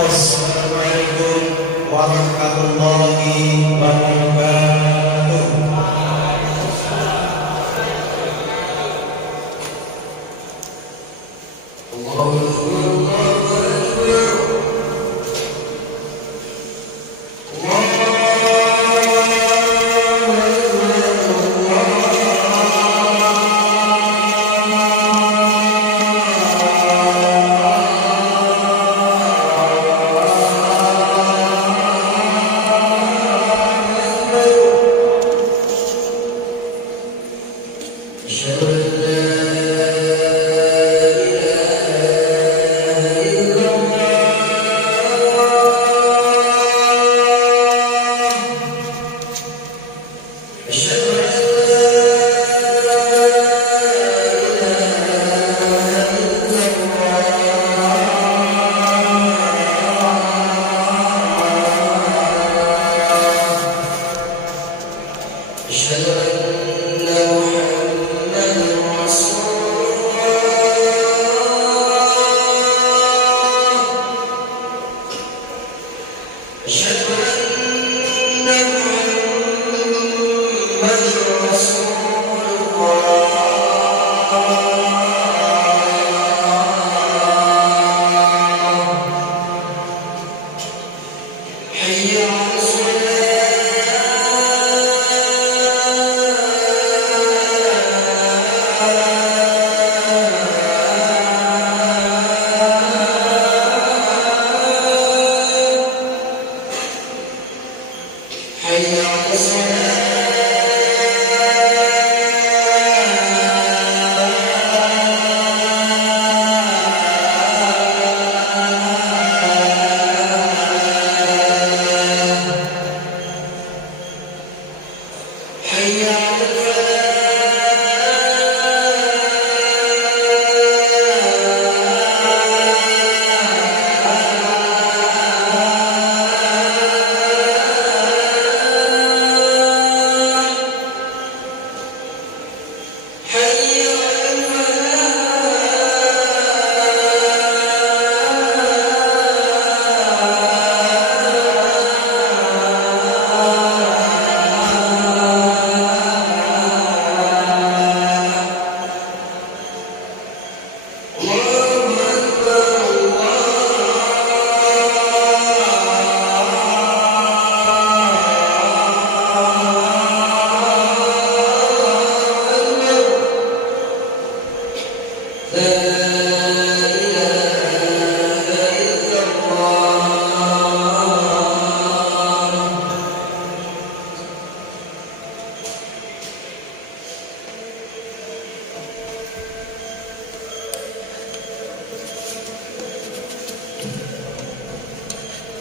Assalamualaikum warahmatullahi wabarakatuh.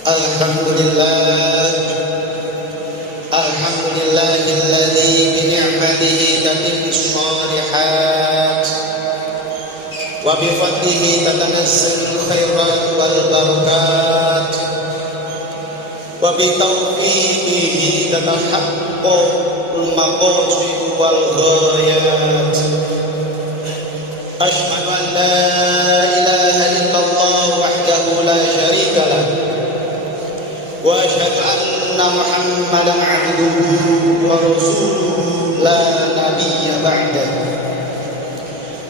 Alhamdulillah, alhamdulillahilladzi bi ni'matihi tatimmu shalihat wa bi fadlihi tatanazzalu khairat wal barakat wa bi tawfiqihi tatahaqqaqul maqasid wal ghayat. Asyhadu an la ilaha illallah wahdahu la syarika lah wa asyhadu anna Muhammadan 'abduhu wa rasuluhu la nabiyya ba'dah.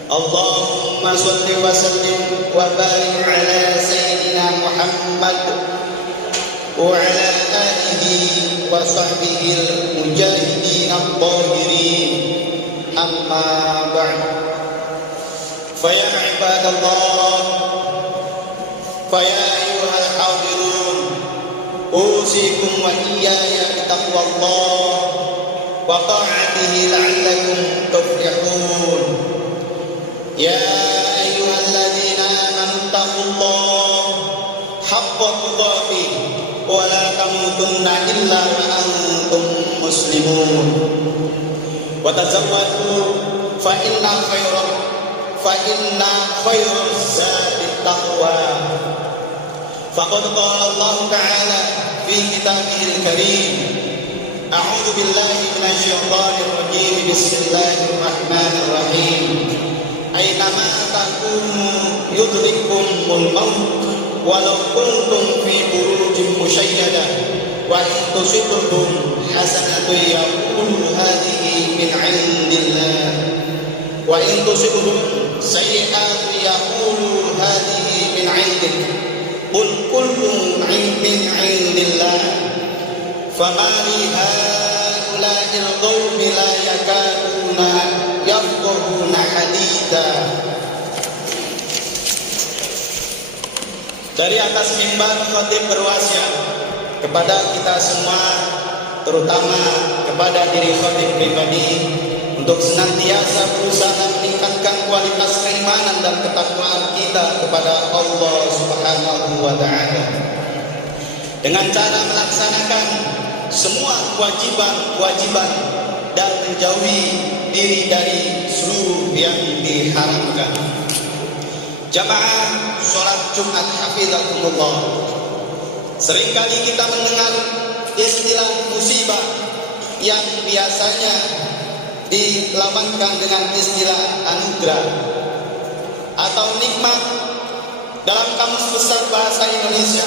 Allahumma shalli wa sallim wa barik ala sayyidina Muhammad wa ala alihi wa sahbihi al-mujahidin al-tahirin. Amma ba'd. Fa ya ibadallah, fa ya ayyuhal hadirun, usikum wa iyaya bitaqwallah wa ta'atihi la'allakum tuflihun. Ya ayyuhalladzina amanu taqullaha haqqa tuqatih wa la tamutunna illa wa antum muslimun. Wa tazawwadu fa inna khairaz zadi taqwa. Faqad qala Allah Ta'ala fi kitabihil karim, a'udzu billahi minasyaitonir rajim, bismillahirrahmanirrahim. Aynama takunu yudrikumul maut walau kuntum fi burujin musayyadah wa in tusibhum hasanatun yaqulu hadhihi min 'indillah wa in tusibhum sayyi'atun yaqulu hadhihi min 'indik qul kullun min 'indillah fama li haula'il qaumi la yakaduna yafqahuna haditha. Dari atas mimbar khatib berwasiat kepada kita semua, terutama kepada diri khatib pribadi, untuk senantiasa berusaha meningkatkan kualitas keimanan dan ketakwaan kita kepada Allah Subhanahu wa Ta'ala dengan cara melaksanakan semua kewajiban-kewajiban dan menjauhi diri dari seluruh yang diharamkan. Jamaah sholat Jumat hafizakumullah, seringkali kita mendengar istilah musibah yang biasanya dilambangkan dengan istilah anugerah atau nikmat. Dalam Kamus Besar Bahasa Indonesia,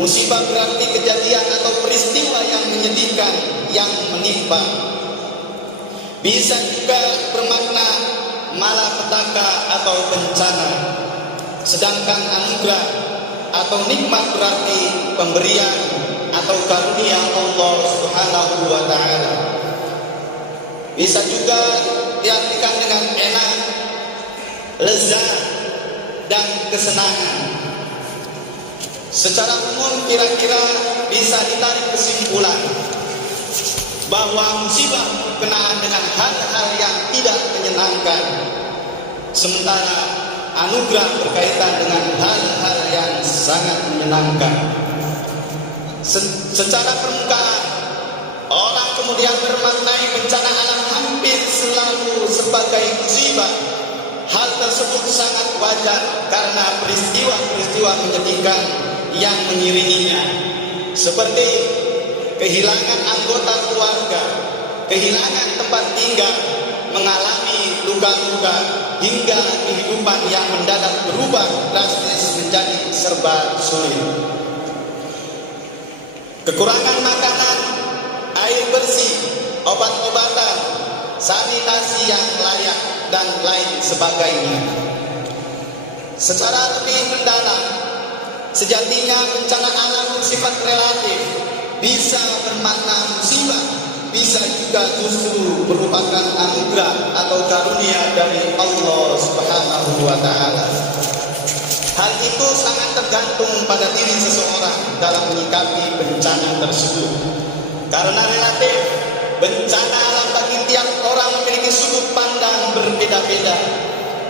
musibah berarti kejadian atau peristiwa yang menyedihkan yang menimpa. Bisa juga bermakna malapetaka atau bencana. Sedangkan anugerah atau nikmat berarti pemberian atau karunia Allah Subhanahu wa Ta'ala. Bisa juga diartikan dengan enak, lezat, dan kesenangan. Secara umum kira-kira bisa ditarik kesimpulan bahwa musibah berkenaan dengan hal-hal yang tidak menyenangkan, sementara anugerah berkaitan dengan hal-hal yang sangat menyenangkan. Secara permukaan, orang kemudian bermaknai bencana alam hampir selalu sebagai musibah. Hal tersebut sangat wajar karena peristiwa-peristiwa menyedihkan yang mengiringinya, seperti kehilangan anggota keluarga, kehilangan tempat tinggal, mengalami luka-luka, hingga kehidupan yang mendadak berubah drastis menjadi serba sulit. Kekurangan makanan, air bersih, obat-obatan, sanitasi yang layak, dan lain sebagainya. Secara lebih mendalam, sejatinya bencana alam bersifat relatif, bisa bermakna musibah, bisa juga justru merupakan anugerah atau karunia dari Allah Subhanahu wa Ta'ala. Hal itu sangat tergantung pada diri seseorang dalam menyikapi bencana tersebut. Karena relatif, bencana alam bagi tiap orang memiliki sudut pandang berbeda-beda.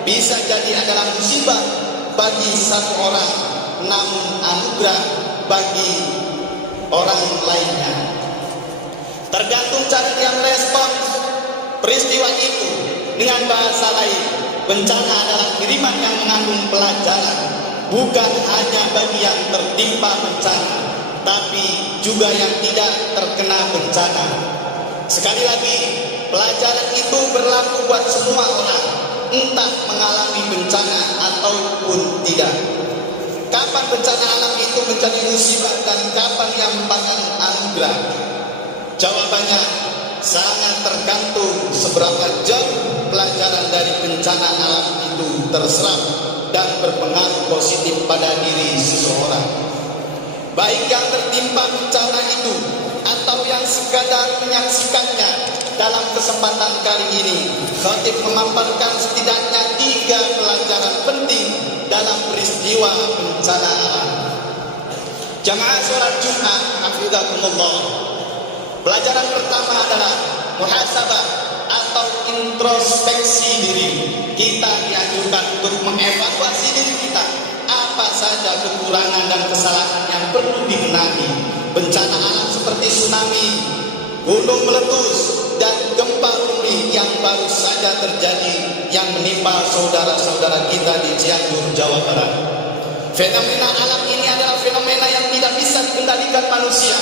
Bisa jadi adalah musibah bagi satu orang, namun anugerah bagi orang lainnya. Tergantung cara dia merespons peristiwa itu. Dengan bahasa lain, bencana adalah kiriman yang mengandung pelajaran, bukan hanya bagi yang tertimpa bencana, tapi juga yang tidak terkena bencana. Sekali lagi, pelajaran itu berlaku buat semua orang, entah mengalami bencana ataupun tidak. Kapan bencana alam itu menjadi musibah dan kapan yang merupakan anugerah? Jawabannya sangat tergantung seberapa jauh pelajaran dari bencana alam itu terserap dan berpengaruh positif pada diri seseorang. Baik yang tertimpa bencana itu atau yang sekadar menyaksikannya. Dalam kesempatan kali ini, khatib memaparkan setidaknya 3 pelajaran penting dalam peristiwa bencana alam. Jamaah sholat Jumat, hafizakumullah. Pelajaran pertama adalah muhasabah atau introspeksi diri. Kita dianjurkan untuk mengevaluasi diri kita. Apa saja kekurangan dan kesalahan yang perlu dibenahi. Bencana alam seperti tsunami, gunung meletus, dan gempa bumi yang baru saja terjadi yang menimpa saudara-saudara kita di Cianjur, Jawa Barat. Fenomena alam ini adalah fenomena yang tidak bisa dikendalikan manusia.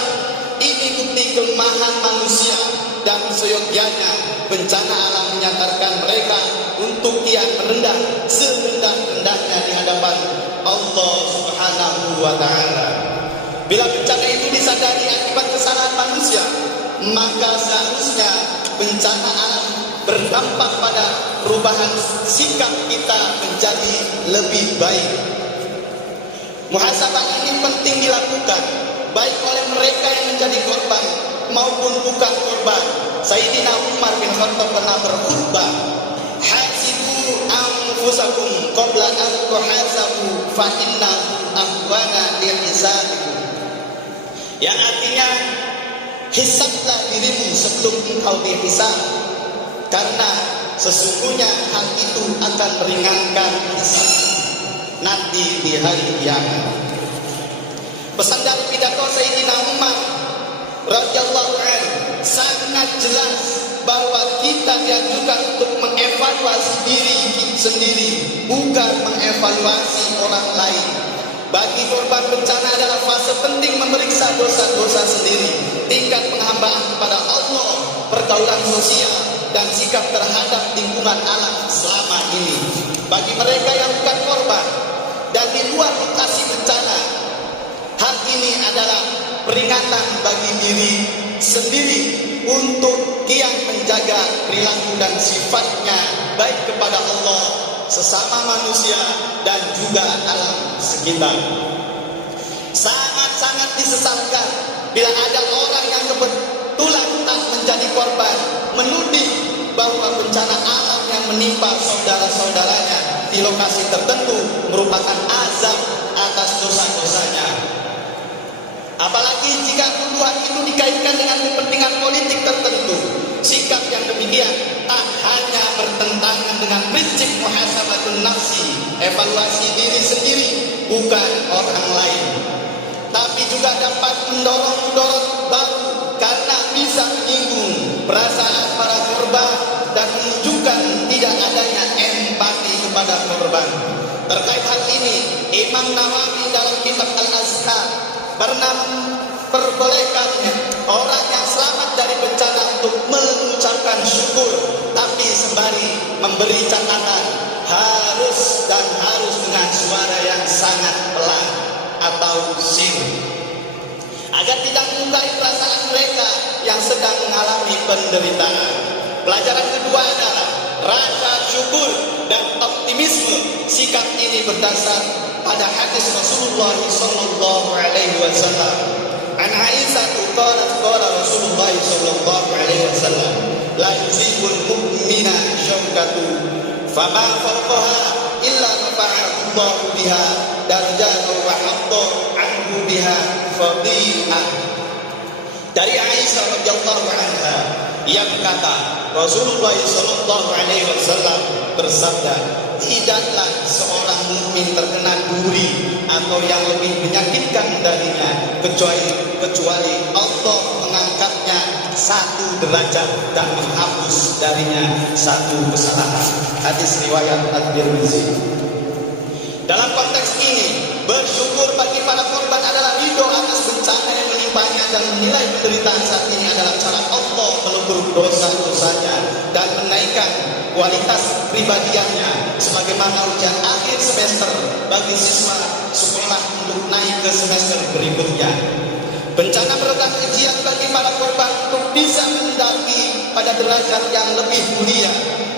Ini bukti kelemahan manusia dan seyogyanya bencana alam menyadarkan mereka untuk kian merendah serendah-rendahnya di hadapan Allah Subhanahu wa Ta'ala. Bila bencana itu disadari akibat kesalahan manusia, maka seharusnya bencana alam berdampak pada perubahan sikap kita menjadi lebih baik. Muhasabah ini penting dilakukan baik oleh mereka yang menjadi korban maupun bukan korban. Sayyidina Umar bin Khattab pernah berkhutbah, hasibu anfusakum qabla an tuhasabu fa innahu ahwana lihisabikum. Yang artinya, hisablah dirimu sebelum engkau dihisab, karena sesungguhnya hal itu akan meringankan hisab nanti di hari kiamat. Pesan dari pidato Sayyidina Umar radhiyallahu anhu sangat jelas bahwa kita dianjurkan untuk mengevaluasi diri sendiri, bukan mengevaluasi orang lain. Bagi korban bencana adalah fase penting memeriksa dosa-dosa sendiri, tingkat penghambaan kepada Allah, pergaulan sosial, dan sikap terhadap lingkungan alam selama ini. Bagi mereka yang bukan korban dan di luar lokasi bencana, hal ini adalah peringatan bagi diri sendiri untuk kian menjaga perilaku dan sifatnya baik kepada Allah, sesama manusia, dan juga alam sekitar. Sangat-sangat disesalkan bila ada orang yang kebetulan tak menjadi korban menuding bahwa bencana alam yang menimpa saudara-saudaranya di lokasi tertentu merupakan azab atas dosa-dosanya. Apalagi jika tuduhan itu dikaitkan dengan kepentingan politik tertentu. Sikap yang demikian tak hanya bertentangan dengan prinsip muhasabatun nafsi, evaluasi diri sendiri, bukan orang lain, tapi juga dapat mendorong mudarat baru karena bisa menyinggung perasaan para korban dan menunjukkan tidak adanya empati kepada korban. Terkait hal ini, Imam Nawawi dalam kitab Al-Azkar pernah memperbolehkannya orang yang selamat dari bencana untuk mengucapkan syukur, tapi sembari memberi catatan harus dengan suara yang sangat pelan atau sir, agar tidak melukai perasaan mereka yang sedang mengalami penderitaan. Pelajaran kedua adalah rasa syukur dan optimisme. Sikap ini berdasar pada hadis Rasulullah sallallahu alaihi wasallam. An Aisyah qalat qala Rasulullah sallallahu alaihi wasallam, la yusibul mu'mina syauqatu fama fawqaha illa rafa'ahu Allah biha darajatan wa hatta anhu biha fadilah. Dari Aisyah radhiyallahu anha, ia berkata, Rasulullah sallallahu alaihi wasallam bersabda, tidaklah seorang mukmin terkena duri atau yang lebih menyakitkan darinya kecuali Allah mengangkatnya satu derajat dan menghapus darinya satu kesalahan. Hadis riwayat At-Tirmizi. Dalam konteks ini, bersyukur bagi para korban adalah ridho atas bencana yang menimpanya dan menilai penderitaan saat ini adalah cara Allah melebur dosa-dosanya dan menaikkan kualitas pribadiannya, sebagaimana ujian akhir semester bagi siswa sekolah untuk naik ke semester berikutnya. Bencana merupakan ujian bagi para korban untuk bisa mendaki pada derajat yang lebih mulia.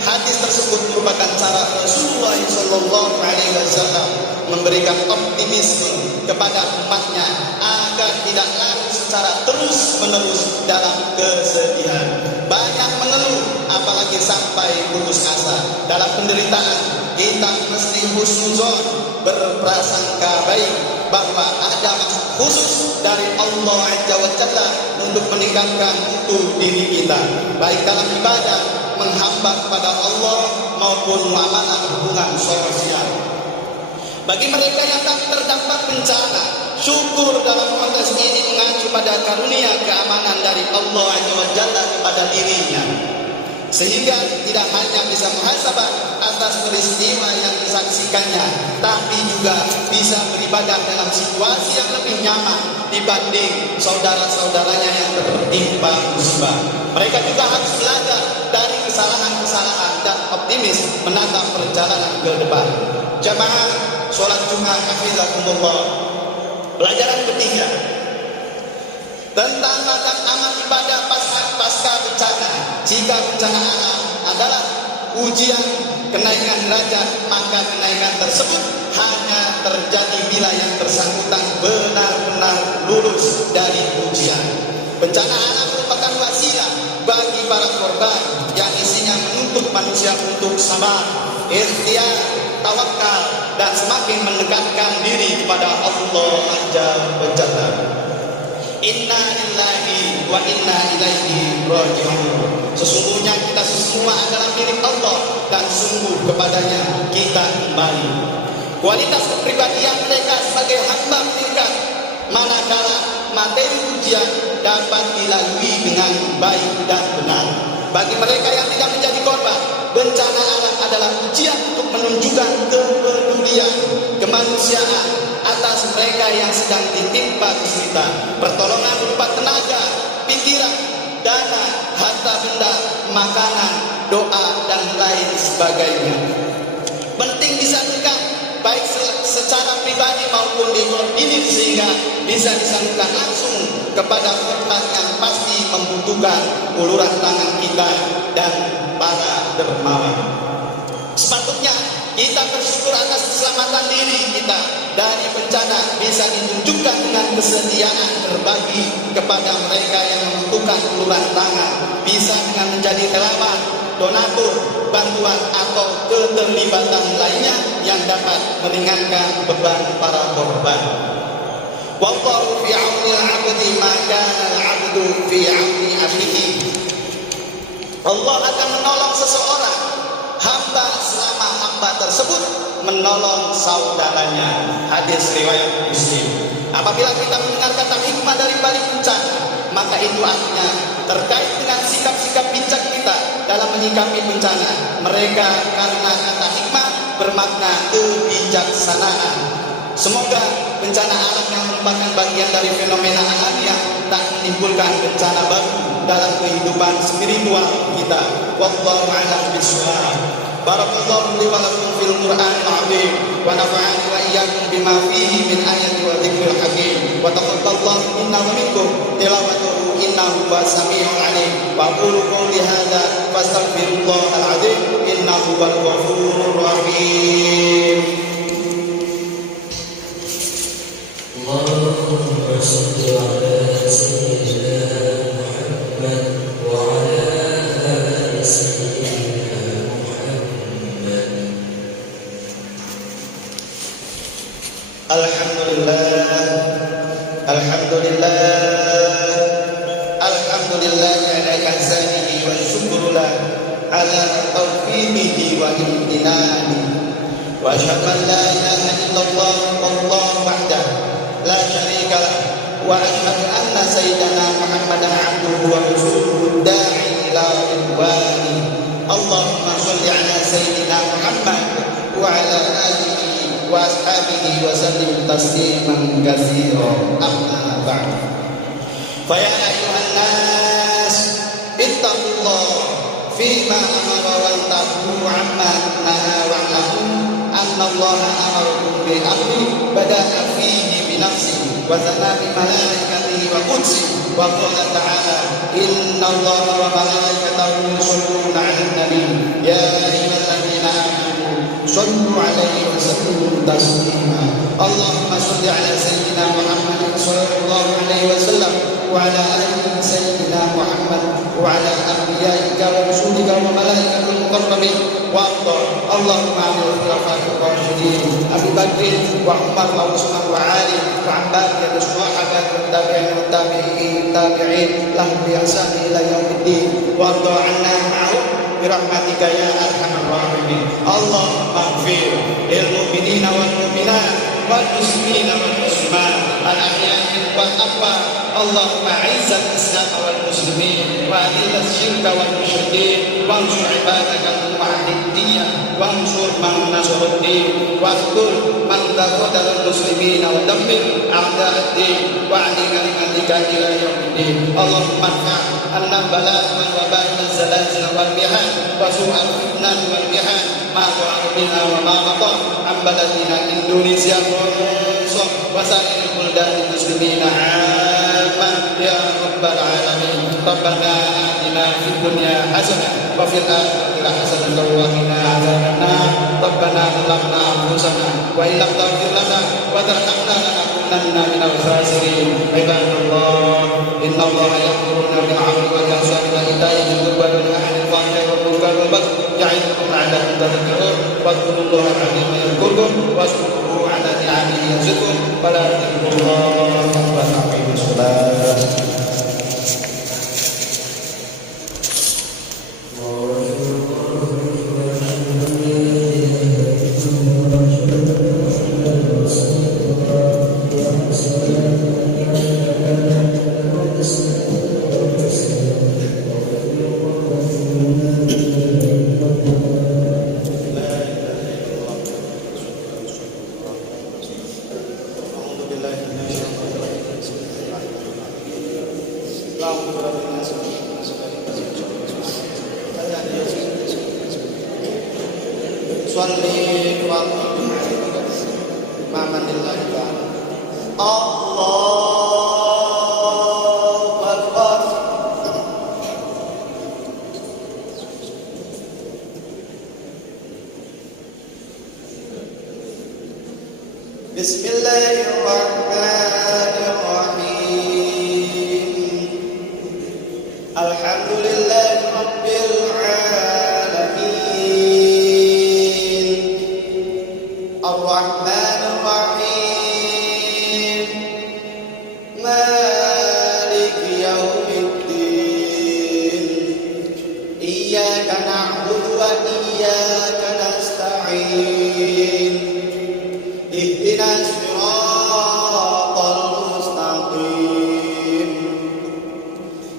Hadis tersebut merupakan cara Rasulullah SAW memberikan optimisme kepada umatnya agar tidak larut secara terus-menerus dalam kesedihan. Banyak mengeluh, apalagi sampai putus asa. Dalam penderitaan, kita mesti husnuzon, berprasangka baik bahwa ada maksud khusus dari Allah Azza wa Jalla untuk meningkatkan mutu diri kita, baik dalam ibadah, menghamba kepada Allah maupun muamalah hubungan sosial. Bagi mereka yang tak terdampak bencana, syukur dalam konteks ini mengacu pada karunia keamanan dari Allah Azza wa Jalla kepada dirinya, sehingga tidak hanya bisa muhasabah atas peristiwa yang disaksikannya, tapi juga bisa beribadah dalam situasi yang lebih nyaman dibanding saudara-saudaranya yang tertimpa musibah. Mereka juga harus belajar dari kesalahan-kesalahan dan optimis menatap perjalanan ke depan. Jamaah sholat Jumat hafizakumullah. Pelajaran ketiga tentang tata amal ibadah pasca bencana. Jika bencana alam adalah ujian kenaikan derajat, maka kenaikan tersebut hanya terjadi bila yang bersangkutan benar-benar lulus dari ujian. Bencana alam merupakan wasilah bagi para korban yang isinya menuntut manusia untuk sabar, ikhtiar, tawakal, dan semakin mendekatkan diri kepada Allah Azza wa Jalla. Inna lillahi wa inna ilaihi raji'un. Sesungguhnya kita semua adalah milik Allah dan sungguh kepadanya kita kembali. Kualitas kepribadian mereka sebagai hamba meningkat manakala materi ujian dapat dilalui dengan baik dan benar. Bagi mereka yang tidak menjadi korban, bencana alam adalah ujian untuk menunjukkan kepedulian, kemanusiaan atas mereka yang sedang ditimpa kesulitan. Pertolongan berupa tenaga, pikiran, dana, harta benda, makanan, doa, dan lain sebagainya. Penting disalurkan baik secara pribadi maupun dikoordinir sehingga bisa disalurkan langsung kepada korban yang pasti membutuhkan uluran tangan kita dan para dermawan. Sepatutnya kita bersyukur atas keselamatan diri kita dari bencana bisa ditunjukkan dengan kesediaan berbagi kepada mereka yang membutuhkan uluran tangan, bisa dengan menjadi relawan, donatur, bantuan atau keterlibatan lainnya yang dapat meringankan beban para korban. Wallahu fi 'auni al-'abdi ma kana al-'abdu fi 'auni akhihi. Allah akan menolong seseorang hamba selama hamba tersebut menolong saudaranya. Hadis riwayat Muslim. Apabila kita mendengar kata hikmah dari balik bencana, maka itu artinya terkait dengan sikap-sikap bijak kita dalam menyikapi bencana. Mereka karena kata hikmah bermakna kebijaksanaan. Semoga bencana alam yang merupakan bagian dari fenomena alamiah tak menimbulkan bencana baru dalam kehidupan spiritual kita. Wallahu a'lam bishawab. Barakallahu li wa lakum fil Qur'anil 'azim wa nafa'ani wa iyyakum bima fihi min ayati wa dzikril hakim wa taqabbalallahu minna wa minkum tilawatahu innahu was-sami'ul 'alim. Wa aqulu qawli hadza fastaghfirullahal 'azim innahu huwal ghafurur rahim. اللهم صل على سيدنا محمد وعلى آل سيدنا محمد. Alhamdulillah, alhamdulillah, alhamdulillah ala ihsanihi wa syukurullah ala taufiqihi wa imtinani وأشهد أن لا إله إلا الله والله وحده لا شريك له وأشهد أن سيدنا محمدا عبده ورسوله الداعي إلى رضوانه اللهم صل على سيدنا محمد وعلى آله وأصحابه وسلم تسليما كثيرا أما بعد فيا أيها الناس اتقوا الله فيما أمر وانتهوا عما نهى واعلموا أن الله أمركم بأمر بدأ فيه بنفسه وثنى بملائكته وقدسه وقال تعالى إن الله وملائكته يصلون على النبي يا أيها الذين آمنوا صلوا عليه وسلموا تسليما اللهم صل على سيدنا محمد صلى الله عليه وسلم وعلى آل سيدنا محمد وعلى أنبيائك ورسولك وملائكة المقربين وأرضى اللهم عن الخلفاء الراشدين أبي بكر وعمر وعثمان وعلي وعن بقية الصحابة والتابعين والتابعين لهم بإحسان إلى يوم الدين وأرضى عنا معهم برحمتك يا أرحم الراحمين اللهم اغفر للمؤمنين والمؤمنات والمسلمين والمسلمات الأحياء والأموات اللهم أعز الإسلام والمسلمين وأذل الشرك والمشركين وانصر عبادك الموحدين وانصر من نصر الدين واذكر من قتل المسلمين ودمر أعداء الدين وأعل كلمتك إلى يوم الدين اللهم ارفع عنا البلاء والوباء والزلازل والمحن وسوء الفتنة والمحن ما ظهر بنا وما بطن عن بلدنا إندونيسيا وسائر البلدان المسلمين عامة يا رب العالمين ربنا آتنا في الدنيا حسنة وفي الآخرة حسنة وقنا عذاب النار ربنا ظلمنا أنفسنا وإن لم تغفر لنا وترحمنا لنكونن من الخاسرين عباد الله إن الله يأمرنا بالعدل والإحسان وإيتاء ذي القربى وينهى عن الفحشاء والمنكر والبغي يعظكم لعلكم تذكرون واذكروا الله العظيم يذكركم واشكروه على نعمه يزدكم ولا تذكروا الله وأقيموا الصلاة بسم الله الرحمن الرحيم الحمد لله رب العالمين الرحمن الرحيم مالك يوم الدين إياك نعبد وإياك نستعين اهدنا الصراط المستقيم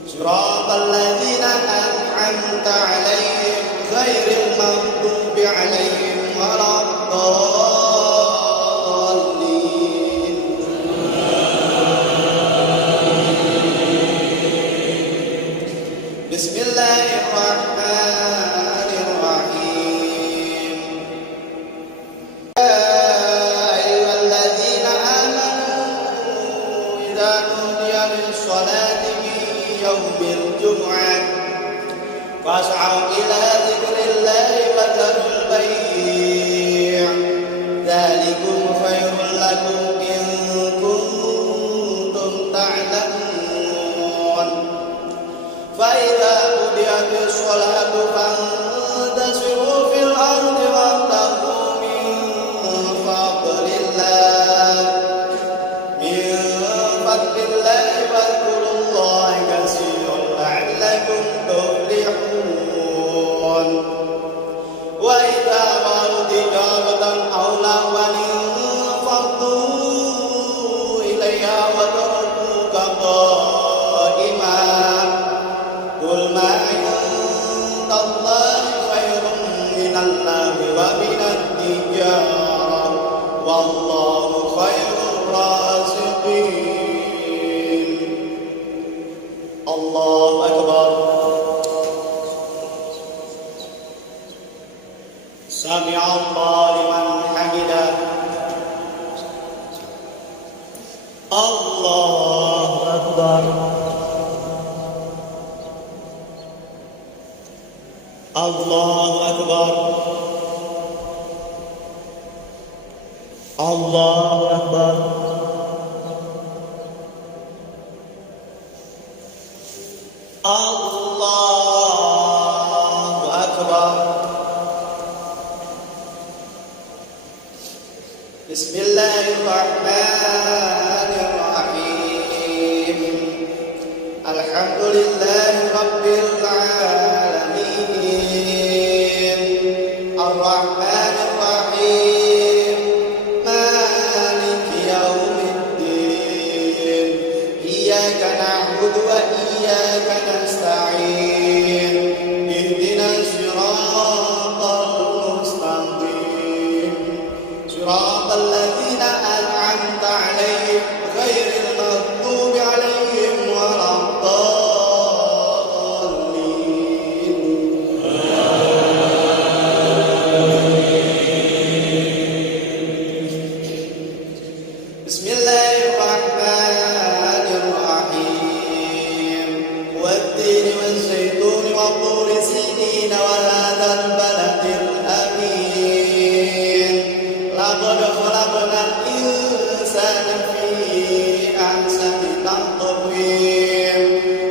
صراط الذين أنعمت عليهم غير المغضوب عليهم ولا الضالين بسم الله الرحمن الرحيم يوم الجمعة فاسعوا إلى ذكر الله وذروا البيع ذلكم خير لكم إن كنتم تعلمون فإذا قضيت الصلاة فانتشروا في الأرض وابتغوا من فضل الله واذكروا الله كثيرا لعلكم تفلحون وإذا رأوا تجارة رغبة أو لهوا انفضوا إليها وتركوك قائما قل ما عند الله خير من اللهو ومن التجارة والله خير الرازقين. الله أكبر. سمع الله لمن حمده. الله أكبر. الله أكبر. الله أكبر. الله أكبر. بسم الله الرحمن الرحيم. الحمد لله رب العالمين الرحمن الرحيم مالك يوم الدين إياك نعبد وإياك نستعين اهدنا الصراط المستقيم صراط الذين أنعمت عليهم غير المغضوب عليهم ولا الضالين. بسم الله الرحمن الرحيم والتين والزيتون وطور سينين وهذا البلد الأمين لقد خلقنا الإنسان في أحسن تقويم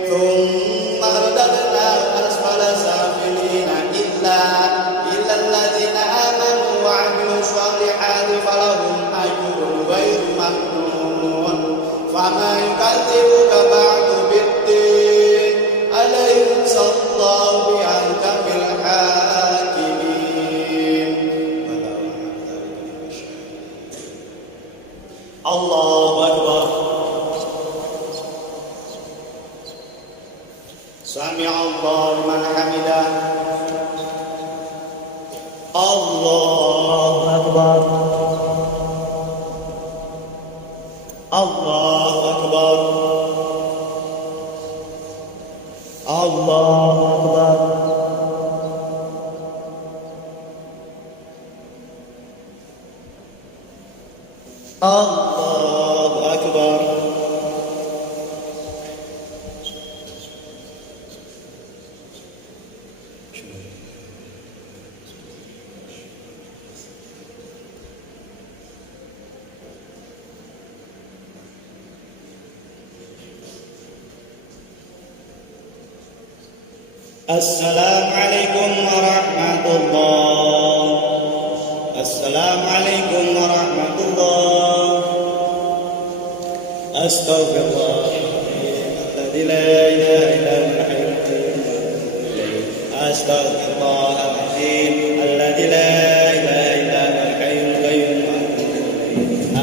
ثم رددناه أسفل سافلين إلا الذين آمنوا وعملوا الصالحات فلهم أجر غير ممنون. فما يكذبك بعد بالدين أليس الله بأحكم الحاكمين. الله أكبر. سمع الله لمن حمده. الله أكبر. الله أكبر. الله أكبر. الله أكبر. السلام عليكم ورحمة الله. السلام عليكم ورحمة الله. أستغفر الله الذي لا إله إلا هو الحي القيوم. أستغفر الله العظيم الذي لا إله إلا هو الحي القيوم.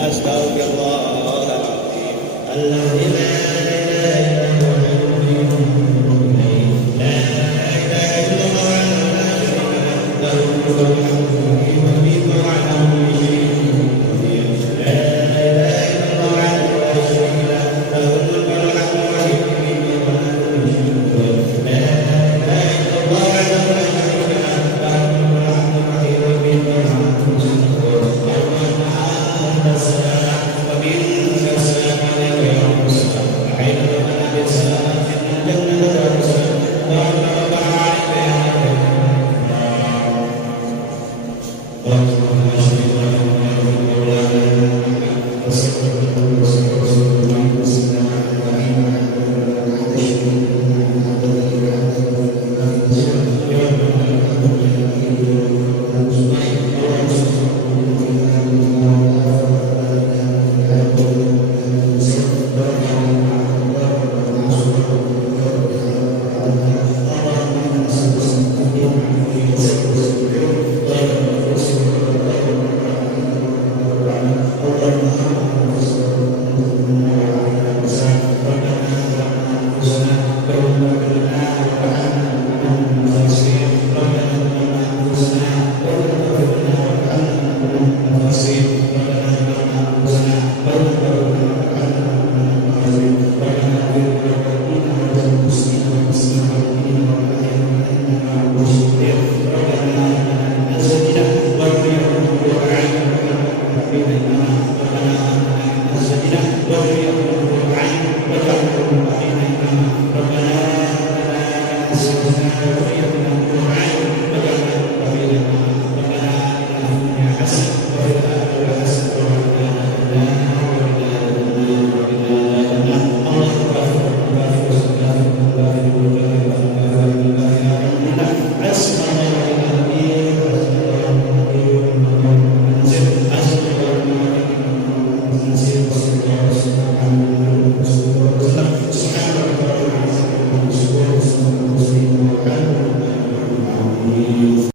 أستغفر الله العظيم الذي لا إله إلا هو الحي القيوم. dari Allah